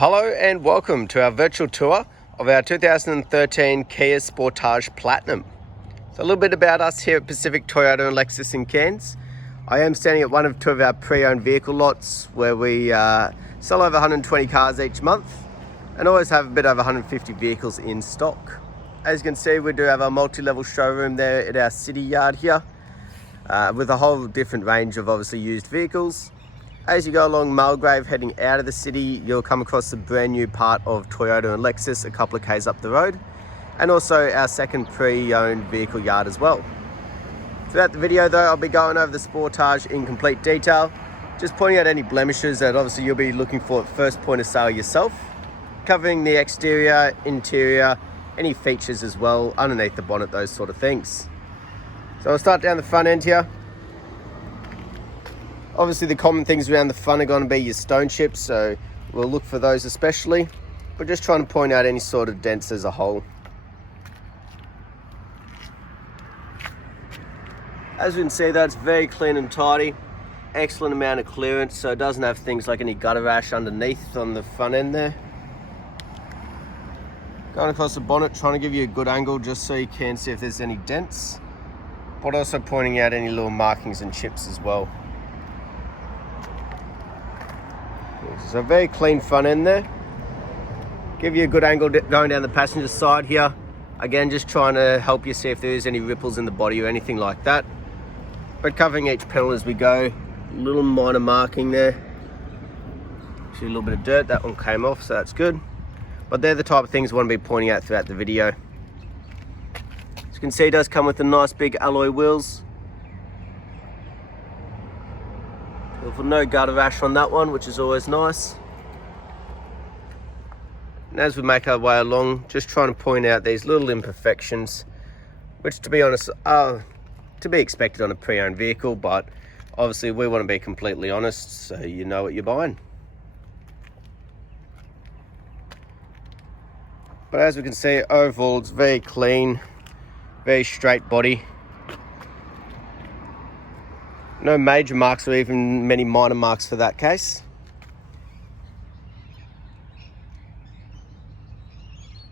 Hello and welcome to our virtual tour of our 2013 Kia Sportage Platinum. So a little bit about us here at Pacific Toyota and Lexus in Cairns. I am standing at one of two of our pre-owned vehicle lots where we sell over 120 cars each month and always have a bit over 150 vehicles in stock. As you can see, we do have a multi-level showroom there at our city yard here with a whole different range of obviously used vehicles. As you go along Mulgrave heading out of the city, you'll come across the brand new part of Toyota and Lexus a couple of k's up the road, and also our second pre-owned vehicle yard as well. Throughout the video though, I'll be going over the Sportage in complete detail, just pointing out any blemishes that obviously you'll be looking for at first point of sale yourself, covering the exterior, interior, any features as well, underneath the bonnet, those sort of things. So I'll start down the front end here. Obviously the common things around the front are going to be your stone chips, so we'll look for those especially. But just trying to point out any sort of dents as a whole. As you can see, that's very clean and tidy. Excellent amount of clearance, so it doesn't have things like any gutter rash underneath on the front end there. Going across the bonnet, trying to give you a good angle just so you can see if there's any dents, but also pointing out any little markings and chips as well. So very clean front end there. Give you a good angle going down the passenger side here. Again, just trying to help you see if there is any ripples in the body or anything like that. But covering each panel as we go. Little minor marking there. Actually a little bit of dirt, that one came off, so that's good. But they're the type of things we want to be pointing out throughout the video. As you can see, it does come with the nice big alloy wheels. No gutter rash on that one, which is always nice. And as we make our way along, just trying to point out these little imperfections, which to be honest are to be expected on a pre-owned vehicle, but obviously we want to be completely honest so you know what you're buying. But as we can see, overall it's very clean, very straight body. No major marks or even many minor marks for that case.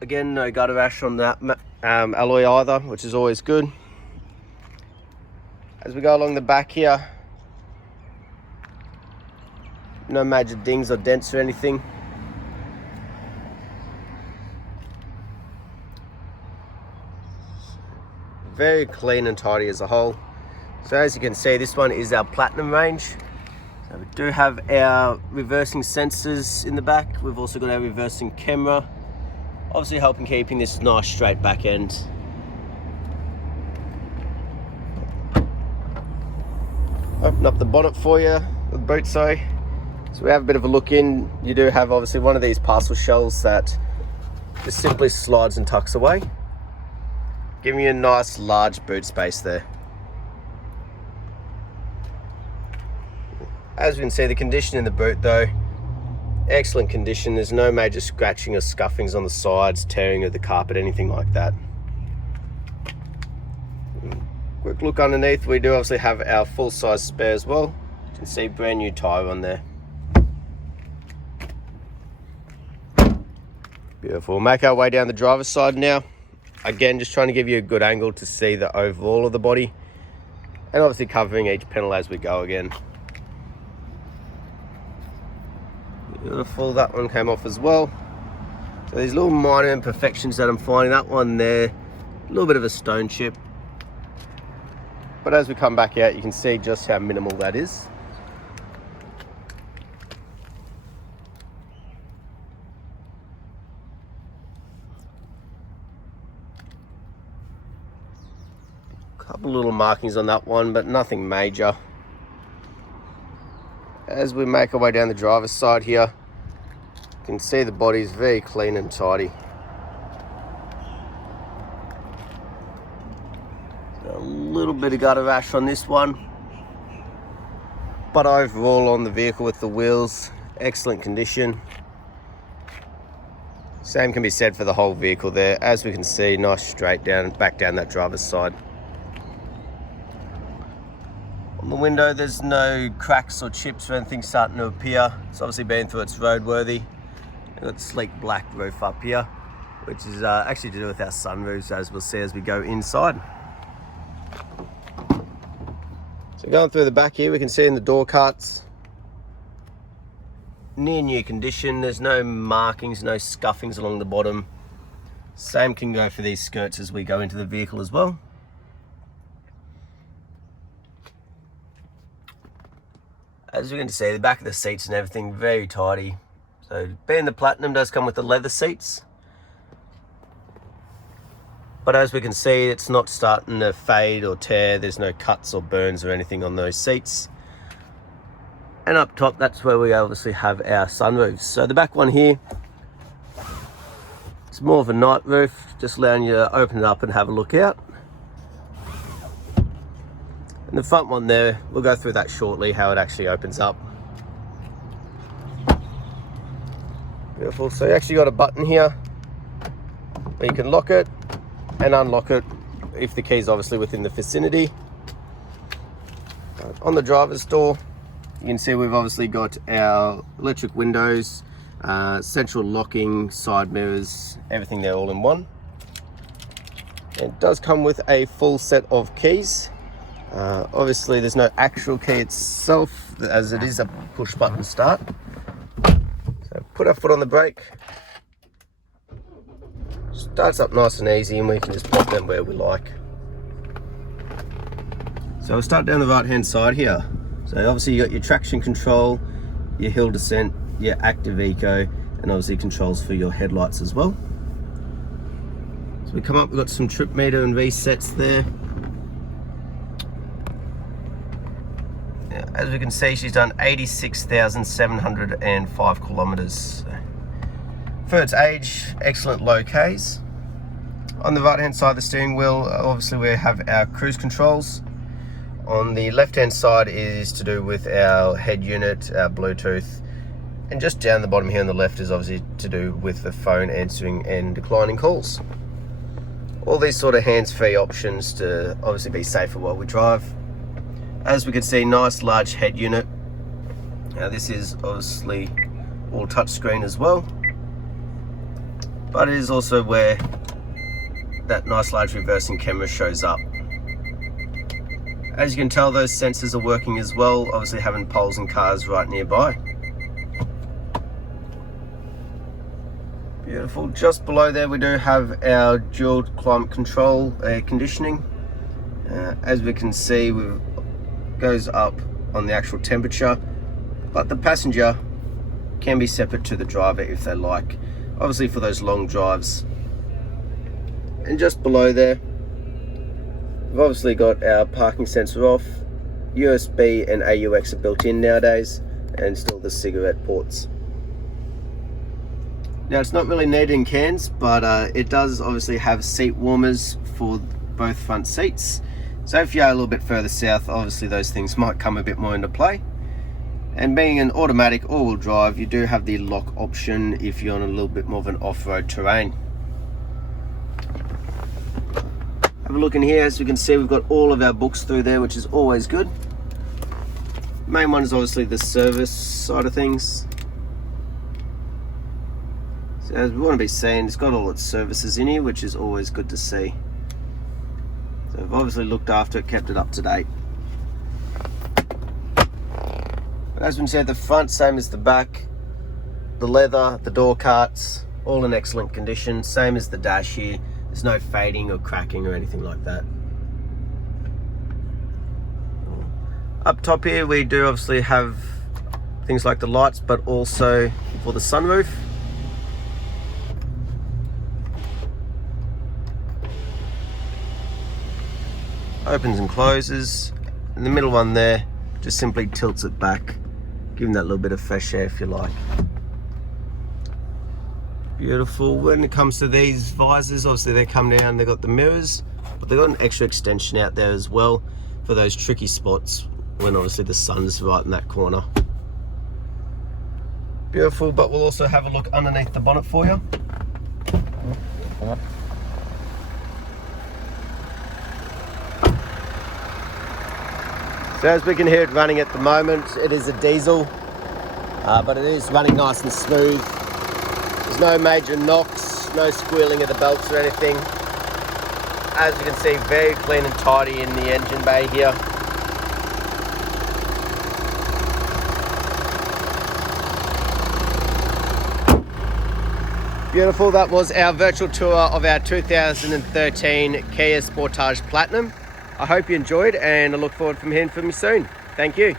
Again, no gutter rash on that alloy either, which is always good. As we go along the back here, no major dings or dents or anything. Very clean and tidy as a whole. So as you can see, this one is our Platinum range. So we do have our reversing sensors in the back. We've also got our reversing camera, obviously helping keeping this nice straight back end. Open up the bonnet for you, the boot, sorry. So we have a bit of a look in. You do have obviously one of these parcel shells that just simply slides and tucks away, giving you a nice large boot space there. As we can see, the condition in the boot though, excellent condition. There's no major scratching or scuffings on the sides, tearing of the carpet, anything like that. Quick look underneath, we do obviously have our full-size spare as well. You can see brand new tyre on there. Beautiful. Make our way down the driver's side now. Again, just trying to give you a good angle to see the overall of the body, and obviously covering each panel as we go again. Beautiful, that one came off as well. So these little minor imperfections that I'm finding, that one there, a little bit of a stone chip. But as we come back out, you can see just how minimal that is. Couple little markings on that one, but nothing major. As we make our way down the driver's side here, you can see the body is very clean and tidy. A little bit of gutter rash on this one, but overall on the vehicle with the wheels, excellent condition. Same can be said for the whole vehicle there. As we can see, nice straight down, back down that driver's side. On the window, there's no cracks or chips or anything starting to appear. It's obviously been through its roadworthy. got sleek black roof up here, which is actually to do with our sunroofs, as we'll see as we go inside. So going through the back here, we can see in the door cuts, near new condition. There's no markings, no scuffings along the bottom. Same can go for these skirts as we go into the vehicle as well. As we can see, the back of the seats and everything very tidy. So being the Platinum does come with the leather seats, but as we can see, it's not starting to fade or tear. There's no cuts or burns or anything on those seats. And up top, that's where we obviously have our sunroofs. So the back one here, it's more of a night roof, just allowing you to open it up and have a look out. And the front one there, we'll go through that shortly, how it actually opens up. Beautiful. So you actually got a button here where you can lock it and unlock it if the key's obviously within the vicinity. On the driver's door, you can see we've obviously got our electric windows, central locking, side mirrors, everything there all in one. It does come with a full set of keys. Obviously there's no actual key itself, as it is a push button start. So put our foot on the brake, starts up nice and easy, and we can just pop them where we like. So we'll start down the right hand side here. So obviously you got your traction control, your hill descent, your active eco, and obviously controls for your headlights as well. So we come up, we've got some trip meter and resets there. As we can see, she's done 86,705 kilometers. So for its age, excellent low Ks. On the right hand side of the steering wheel, obviously we have our cruise controls. On the left hand side is to do with our head unit, our Bluetooth, and just down the bottom here on the left is obviously to do with the phone answering and declining calls. All these sort of hands-free options to obviously be safer while we drive. As we can see, nice large head unit. Now this is obviously all touchscreen as well, but it is also where that nice large reversing camera shows up. As you can tell, those sensors are working as well, obviously having poles and cars right nearby. Beautiful. Just below there we do have our dual climate control air conditioning. As we can see, we've goes up on the actual temperature, but the passenger can be separate to the driver if they like, obviously for those long drives. And just below there we've obviously got our parking sensor off. USB and AUX are built in nowadays, and still the cigarette ports. Now it's not really needed in cans, but it does obviously have seat warmers for both front seats. So if you are a little bit further south, obviously those things might come a bit more into play. And being an automatic all-wheel drive, you do have the lock option if you're on a little bit more of an off-road terrain. Have a look in here. As you can see, we've got all of our books through there, which is always good. Main one is obviously the service side of things. So as we want to be seen, it's got all its services in here, which is always good to see. So I've obviously looked after it, kept it up to date. But as we can see at the front, same as the back, the leather, the door carts, all in excellent condition. Same as the dash here. There's no fading or cracking or anything like that. Up top here we do obviously have things like the lights, but also for the sunroof. Opens and closes, and the middle one there just simply tilts it back, giving that little bit of fresh air if you like. Beautiful. When it comes to these visors, obviously they come down, they've got the mirrors, but they've got an extra extension out there as well for those tricky spots when obviously the sun's right in that corner. Beautiful, but we'll also have a look underneath the bonnet for you. So as we can hear it running at the moment, it is a diesel, but it is running nice and smooth. There's no major knocks, no squealing of the belts or anything. As you can see, very clean and tidy in the engine bay here. Beautiful, that was our virtual tour of our 2013 Kia Sportage Platinum. I hope you enjoyed and I look forward to hearing from you soon. Thank you.